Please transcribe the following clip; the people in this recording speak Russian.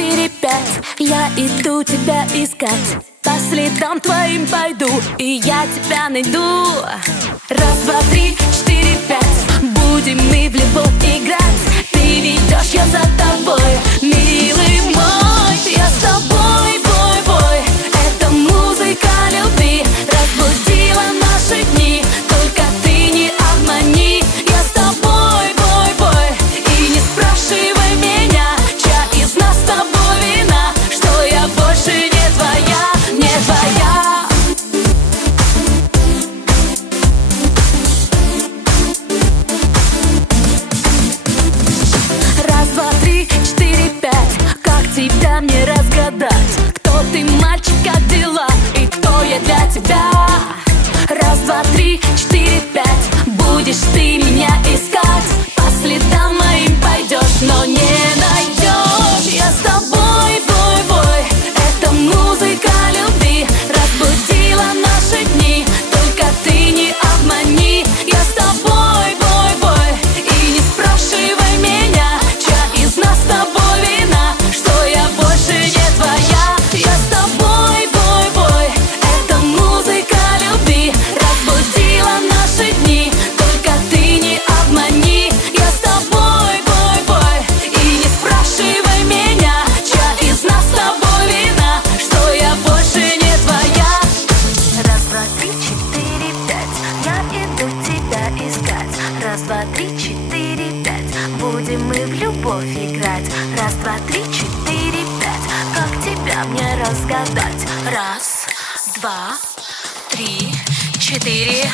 четыре, пять. Я иду тебя искать, по следам твоим пойду, и я тебя найду. Раз, два, три, четыре, пять. Будем мы в любовь играть. Ты ведешь, я за тобой, милый мой. Я с тобой, бой, бой. Это музыка любви разбудила наши дни. Только ты не обмани. Я с тобой, бой, бой. И не спрашивай меня, чья из нас с тобой вина, что я больше не твоя, не твоя. Раз, два, три, четыре, пять. Как тебя мне разгадать? Кто ты, мальчик, как дела? И кто я для тебя? Раз, два, три, четыре, пять. Будешь ты меня искать, по следам моим пойдешь, но не найдешь. Я с тобой, бой, бой. Это музыка любви разбудила наши дни. Только ты не обмани. Я с тобой, бой, бой. И не спрашивай меня, чья из нас с тобой вина, что я больше не твоя. Я с тобой, бой, бой. Это музыка любви разбудила наши дни. Только ты не обмани. Я с тобой, бой, бой. И не спрашивай меня, чья из нас с тобой вина, что я больше не твоя. Раз, два, три, четыре, пять. Я иду тебя искать. Раз, два, три, четыре, пять. Будем мы в любовь играть. Раз, два, три, четыре, пять. Как тебя мне разгадать? Раз, два, три, четыре.